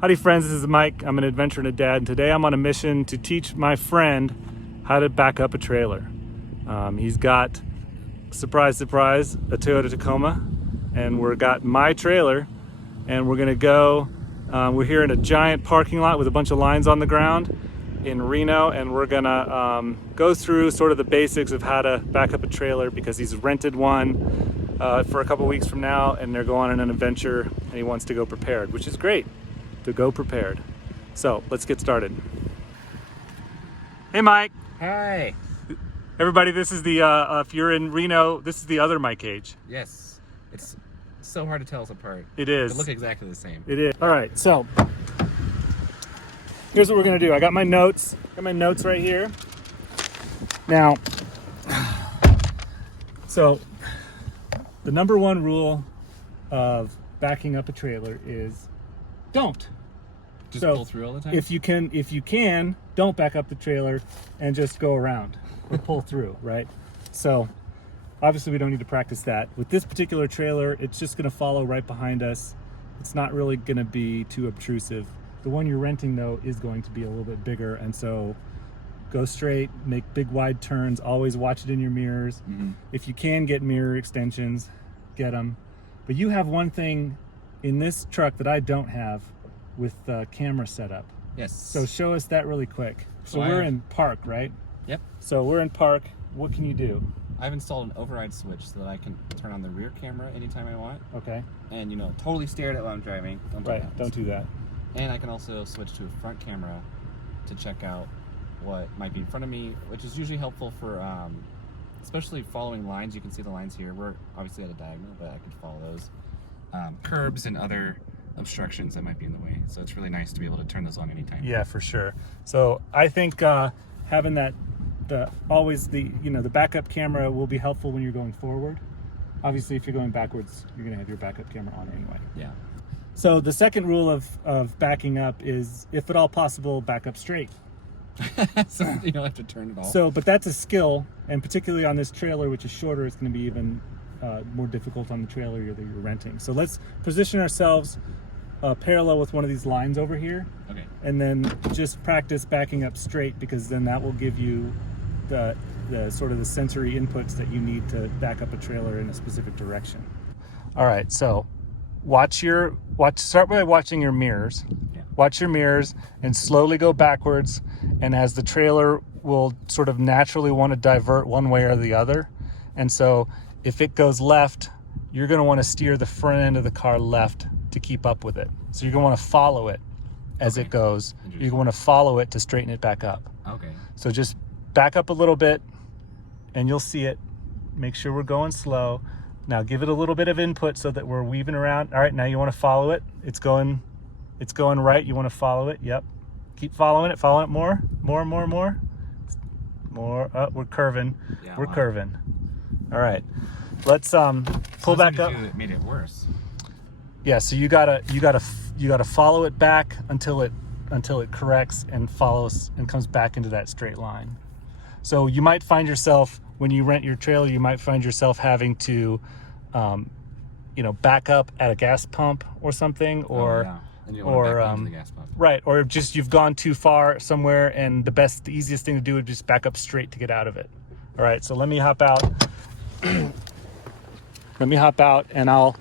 Howdy friends, this is Mike. I'm an adventurer and a dad, and today I'm on a mission to teach my friend how to back up a trailer. He's got, surprise, surprise, a Toyota Tacoma, and we've got my trailer, and we're gonna go, we're here in a giant parking lot with a bunch of lines on the ground in Reno, and we're gonna go through sort of the basics of how to back up a trailer because he's rented one for a couple weeks from now, and they're going on an adventure, and he wants to go prepared, which is great. To go prepared. So let's get started. Hey Mike. Hi. Everybody, this is the if you're in Reno, this is the other Mike Cage. Yes. It's so hard to tell us apart. It is. They look exactly the same. It is. All right, so here's what we're gonna do. I got my notes. Right here. Now, so the number one rule of backing up a trailer is don't. Just pull through all the time? If you can, don't back up the trailer and just go around or pull through, right? So obviously we don't need to practice that. With this particular trailer, it's just gonna follow right behind us. It's not really gonna be too obtrusive. The one you're renting though is going to be a little bit bigger, and so go straight, make big wide turns, always watch it in your mirrors. Mm-hmm. If you can get mirror extensions, get them. But you have one thing in this truck that I don't have with the camera setup. Yes. So show us that really quick. So we're in park, right? Yep. So we're in park. What can you do? I've installed an override switch so that I can turn on the rear camera anytime I want. Okay. And, totally stare at it while I'm driving. Don't do that. And I can also switch to a front camera to check out what might be in front of me, which is usually helpful for, especially following lines. You can see the lines here. We're obviously at a diagonal, but I can follow those. Curbs and other obstructions that might be in the way. So it's really nice to be able to turn those on anytime. Yeah, for sure. So I think having that, the backup camera will be helpful when you're going forward. Obviously, if you're going backwards, you're going to have your backup camera on anyway. Yeah. So the second rule of backing up is, if at all possible, back up straight. So you don't have to turn it off. So, but that's a skill, and particularly on this trailer, which is shorter, it's going to be even more difficult on the trailer that you're renting. So let's position ourselves parallel with one of these lines over here. Okay. And then just practice backing up straight, because then that will give you the sort of the sensory inputs that you need to back up a trailer in a specific direction. All right, so start by watching your mirrors. Yeah. Watch your mirrors and slowly go backwards, and as the trailer will sort of naturally want to divert one way or the other. And so if it goes left, you're going to want to steer the front end of the car left to keep up with it. So you're going to want to follow it as it goes. You're going to follow it to straighten it back up. Okay. So just back up a little bit and you'll see it. Make sure we're going slow. Now give it a little bit of input so that we're weaving around. All right, now you want to follow it. It's going right. You want to follow it. Yep. Keep following it more. More. Oh, we're curving. Yeah, we're curving. All right. Let's pull back up. It made it worse. Yeah, so you gotta follow it back until it corrects and follows and comes back into that straight line. So you might find yourself, when you rent your trailer, you might find yourself having to back up at a gas pump or something, or And you want to back into the gas pump. right, or just you've gone too far somewhere, and the easiest thing to do would just back up straight to get out of it. All right, so let me hop out. And I'll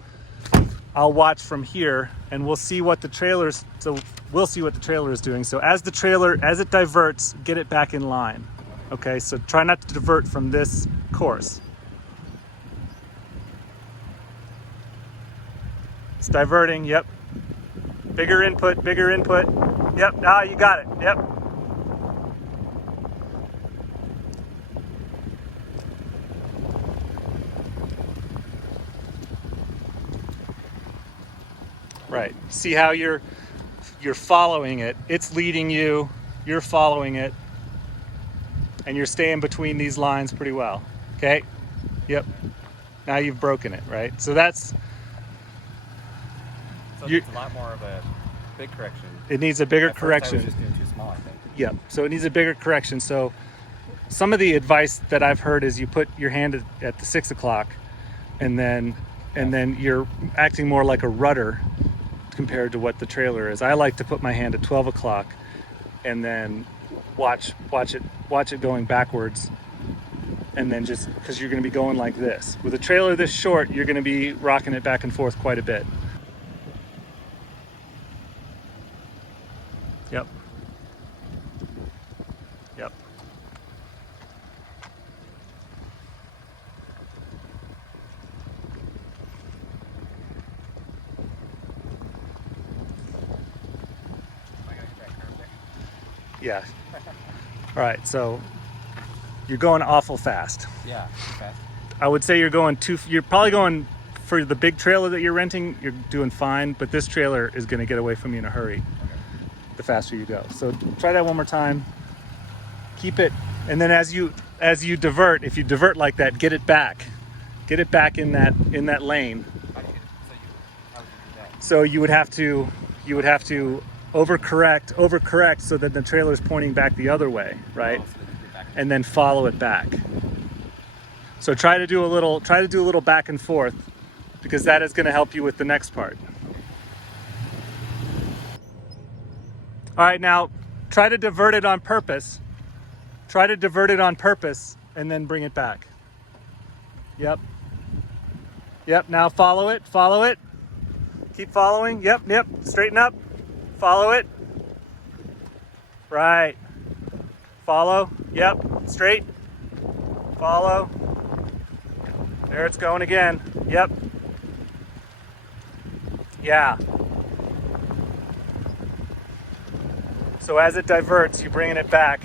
watch from here, and we'll see what the trailer is doing. So as it diverts, get it back in line. Okay, so try not to divert from this course. It's diverting, yep. Bigger input. Yep, you got it, yep. Right. See how you're following it. It's leading you. You're following it. And you're staying between these lines pretty well. Okay? Yep. Now you've broken it, right? So that's... So it's a lot more of a big correction. It needs a bigger At first correction. I was just doing too small, I think. Yep. So it needs a bigger correction. So some of the advice that I've heard is you put your hand at the 6 o'clock, and then you're acting more like a rudder compared to what the trailer is. I like to put my hand at 12 o'clock and then watch it going backwards, and then just because you're going to be going like this. With a trailer this short, you're going to be rocking it back and forth quite a bit. Yep. Yep. Yeah. All right, so you're going awful fast. Yeah. Okay. I would say you're probably going for the big trailer that you're renting, you're doing fine, but this trailer is going to get away from you in a hurry the faster you go. So try that one more time. Keep it, and then as you divert, if you divert like that, get it back in that lane. So you would have to overcorrect so that the trailer is pointing back the other way, right? And then follow it back. So try to do a little back and forth, because that is going to help you with the next part. All right, now try to divert it on purpose. Try to divert it on purpose and then bring it back. Yep. Yep, now follow it. Keep following. Yep. Straighten up. Follow it. Right. Follow. Yep. Straight. Follow. There it's going again. Yep. Yeah. So as it diverts, you're bringing it back,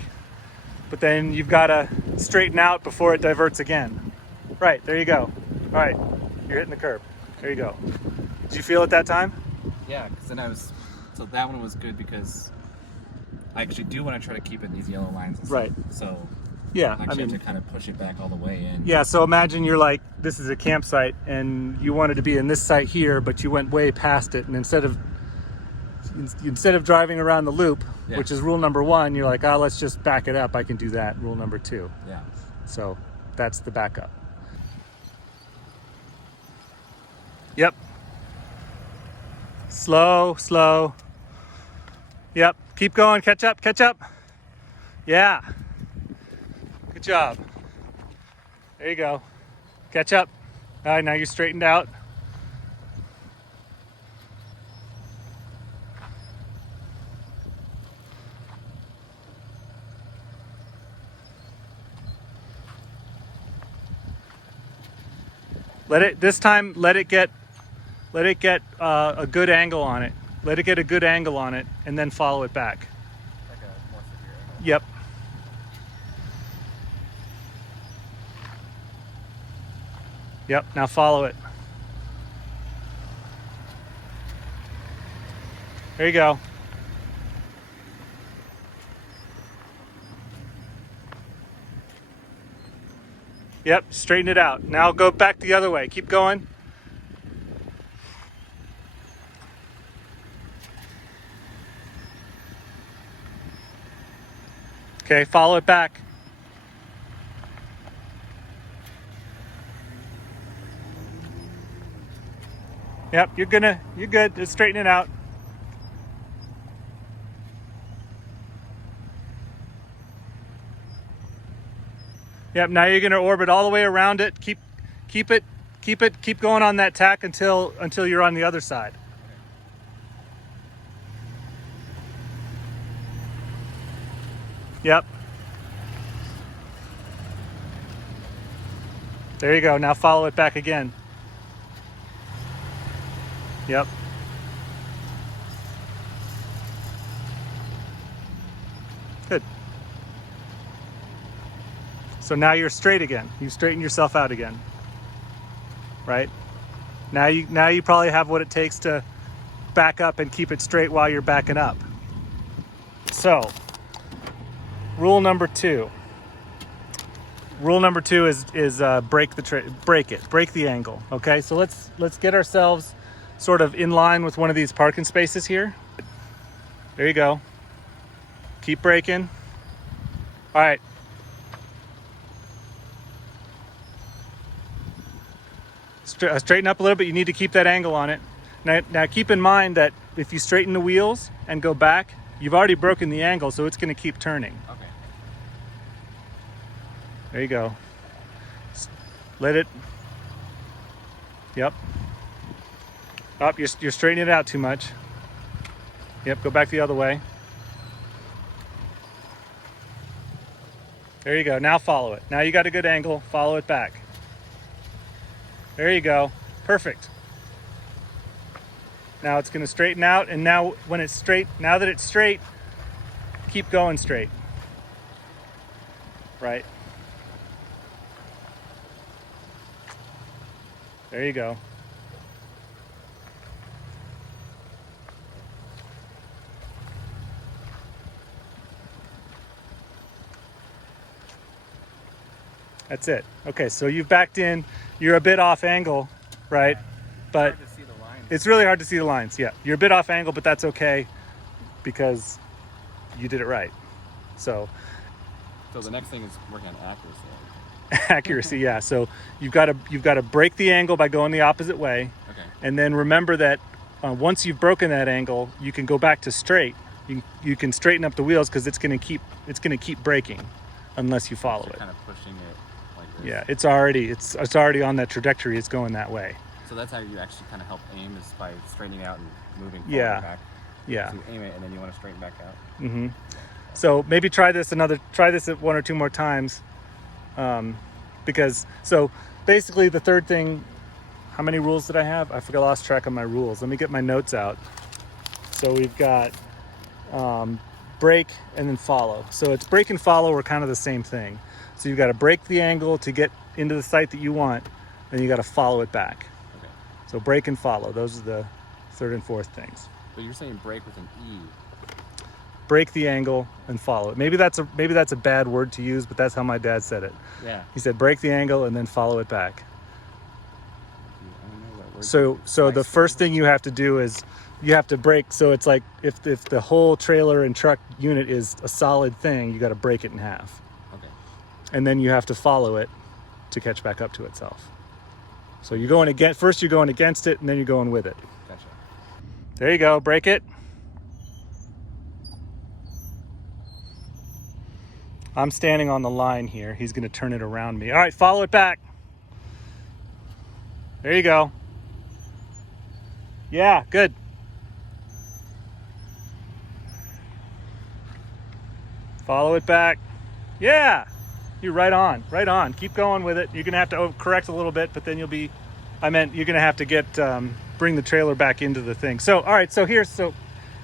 but then you've got to straighten out before it diverts again. Right, there you go. All right, you're hitting the curb. There you go. Did you feel it that time? Yeah, because then so that one was good because I actually do want to try to keep it in these yellow lines. And stuff. Right. So Yeah, I actually have to kind of push it back all the way in. Yeah, so imagine you're like, this is a campsite and you wanted to be in this site here, but you went way past it, and instead of driving around the loop, Yeah. which is rule number 1, you're like, oh, let's just back it up. I can do that. Rule number 2. Yeah. So that's the backup. Yep. Slow. Yep. Keep going. Catch up. Yeah. Good job. There you go. Catch up. All right, now you're straightened out. Let it get a good angle on it. Let it get a good angle on it, and then follow it back. Like a more severe angle. Yep. Yep, now follow it. There you go. Yep, straighten it out. Now go back the other way. Keep going. Okay, follow it back. Yep, you're good. Just straighten it out. Yep, now you're gonna orbit all the way around it. Keep going on that tack until you're on the other side. Yep. There you go. Now follow it back again. Yep. Good. So now you're straight again. You straighten yourself out again. Right? Now you probably have what it takes to back up and keep it straight while you're backing up. So, rule number 2. Rule number 2 is break the angle. Okay, so let's get ourselves sort of in line with one of these parking spaces here. There you go. Keep braking. All right. Straighten up a little bit. You need to keep that angle on it. Now keep in mind that if you straighten the wheels and go back, you've already broken the angle, so it's going to keep turning. Okay. There you go. Let it. Yep. Oh, you're straightening it out too much. Yep, go back the other way. There you go. Now follow it. Now you got a good angle. Follow it back. There you go. Perfect. Now it's going to straighten out, and now when it's straight, now that it's straight, keep going straight. Right. There you go. That's it. Okay, so you've backed in. You're a bit off angle, right? But It's hard to see the lines. it's really hard to see the lines. Yeah, you're a bit off angle, but that's okay because you did it right. So So the next thing is working on accuracy. accuracy, yeah. So you've got to break the angle by going the opposite way, Okay. and then remember that once you've broken that angle, you can go back to straight. You can straighten up the wheels because it's going to keep braking unless you follow You're it. kind of pushing it like this. Yeah, it's already on that trajectory. It's going that way. So that's how you actually kind of help aim, is by straightening out and moving forward Yeah. and back. Yeah. So you aim it and then you want to straighten back out. Mm-hmm. So maybe try this one or two more times, because so basically the third thing. How many rules did I have? I forgot, lost track of my rules. Let me get my notes out. So we've got brake and then follow. So it's brake and follow are kind of the same thing. So you've got to break the angle to get into the sight that you want, then you got to follow it back. Okay. So brake and follow. Those are the third and fourth things. But you're saying brake with an E. Break the angle and follow it. Maybe that's a bad word to use, but that's how my dad said it. Yeah. He said break the angle and then follow it back. I don't know that word. So the first thing you have to do is you have to brake. So it's like if the whole trailer and truck unit is a solid thing, you got to break it in half. Okay. And then you have to follow it to catch back up to itself. So you're going against, first you're going against it, and then you're going with it. Gotcha. There you go, break it. I'm standing on the line here. He's going to turn it around me. All right, follow it back. There you go. Yeah, good. Follow it back. Yeah, you're right on, right on. Keep going with it. You're going to have to correct a little bit, but then you're going to have to get, bring the trailer back into the thing. So, all right, so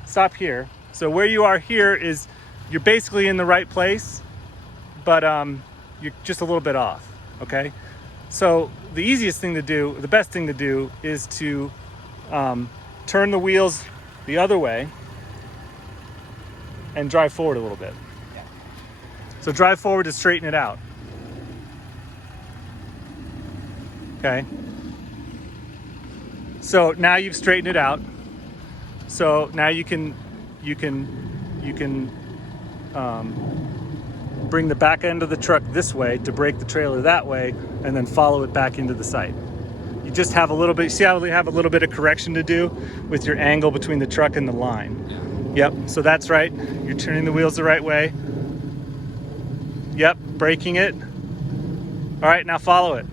stop here. So where you are here is, you're basically in the right place, but you're just a little bit off, okay? So the easiest thing to do, the best thing to do is to turn the wheels the other way and drive forward a little bit. Yeah. So drive forward to straighten it out. Okay. So now you've straightened it out. So now you can bring the back end of the truck this way to brake the trailer that way, and then follow it back into the sight. You just have a little bit, see how we have a little bit of correction to do with your angle between the truck and the line. Yep, so that's right. You're turning the wheels the right way. Yep, braking it. All right, now follow it.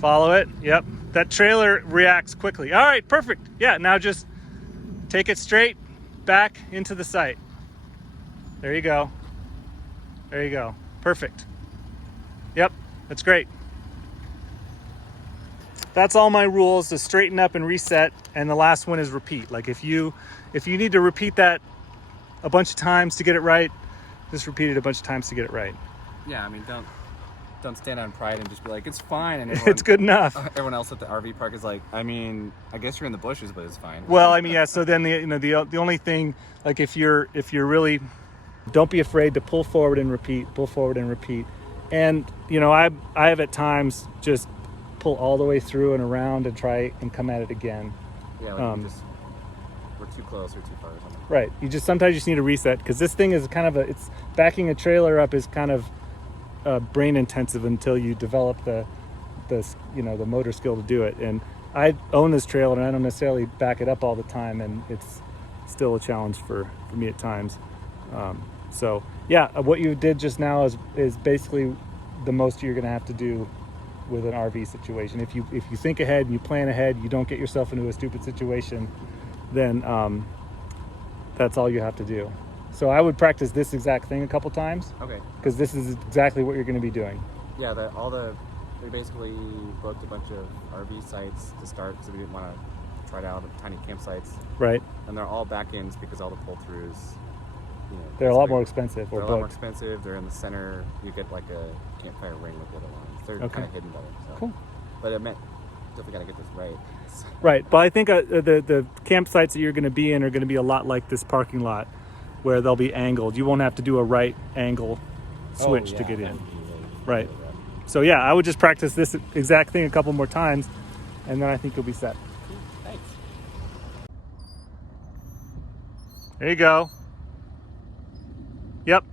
Follow it, yep. That trailer reacts quickly. All right, perfect. Yeah, now just take it straight back into the sight. There you go. There you go. Perfect. Yep, that's great. That's all my rules, to straighten up and reset, and the last one is repeat. Like if you need to repeat that a bunch of times to get it right, just repeat it a bunch of times to get it right. Yeah, I mean, don't stand on pride and just be like, it's fine. And It's good enough. Everyone else at the RV park is like, I mean, I guess you're in the bushes, but it's fine. Well, I mean, yeah. So then the only thing, like if you're really, don't be afraid to pull forward and repeat, and I have at times just pull all the way through and around and try and come at it again. Yeah, like we're too close or too far or something. Right. Sometimes you just need a reset, because this thing is kind of it's backing a trailer up is kind of brain intensive until you develop the motor skill to do it. And I own this trailer and I don't necessarily back it up all the time, and it's still a challenge for me at times. So yeah, what you did just now is basically the most you're going to have to do with an RV situation. If you think ahead and you plan ahead, you don't get yourself into a stupid situation, then that's all you have to do. So I would practice this exact thing a couple times, Okay. because this is exactly what you're going to be doing. Yeah, we basically booked a bunch of RV sites to start because we didn't want to try it out at tiny campsites. Right. And they're all back ends because all the pull-throughs, They're a lot more expensive. They're a lot more expensive. They're in the center. You get like a campfire ring with the other ones. They're kind of hidden better. So. Cool. But it meant definitely got to get this right. Right, but I think the campsites that you're going to be in are going to be a lot like this parking lot, where they'll be angled. You won't have to do a right angle switch to get in. Right. So yeah, I would just practice this exact thing a couple more times, and then I think you'll be set. Thanks. There you go. Yep.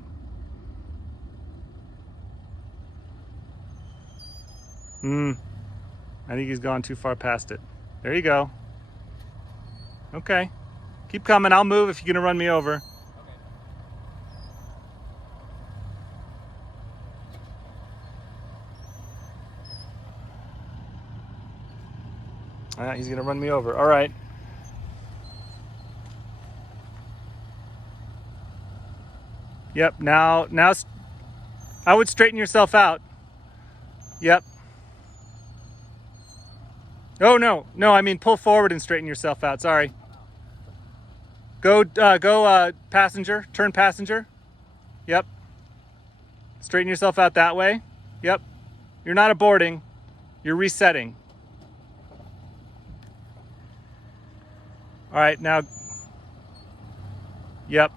I think he's gone too far past it. There you go. Okay. Keep coming. I'll move if you're going to run me over. Okay. He's going to run me over. All right. Yep. Now I would straighten yourself out. Yep. Oh, no, I mean, pull forward and straighten yourself out. Sorry. Go passenger, turn passenger. Yep. Straighten yourself out that way. Yep. You're not aborting, you're resetting. All right, now, yep.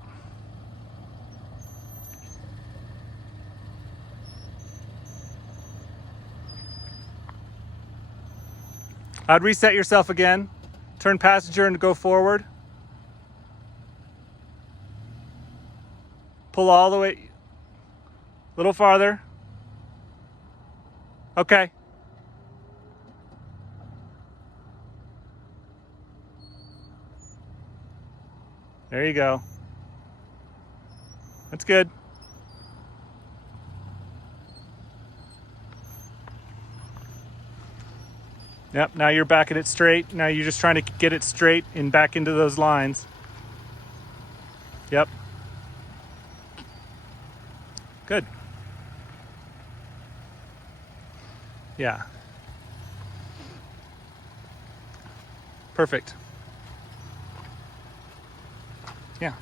I'd reset yourself again. Turn passenger and go forward. Pull all the way, a little farther. Okay. There you go. That's good. Yep, now you're backing it straight. Now you're just trying to get it straight and back into those lines. Yep. Good. Yeah. Perfect. Yeah.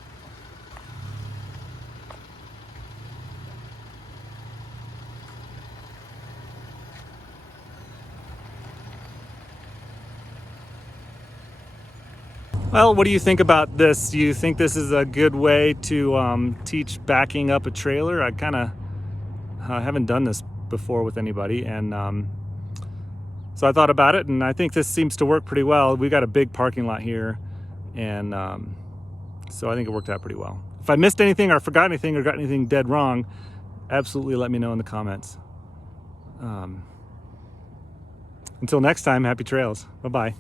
Well, what do you think about this? Do you think this is a good way to teach backing up a trailer? I kind of haven't done this before with anybody, and so I thought about it, and I think this seems to work pretty well. We got a big parking lot here, and so I think it worked out pretty well. If I missed anything or forgot anything or got anything dead wrong, absolutely let me know in the comments. Until next time, happy trails. Bye-bye.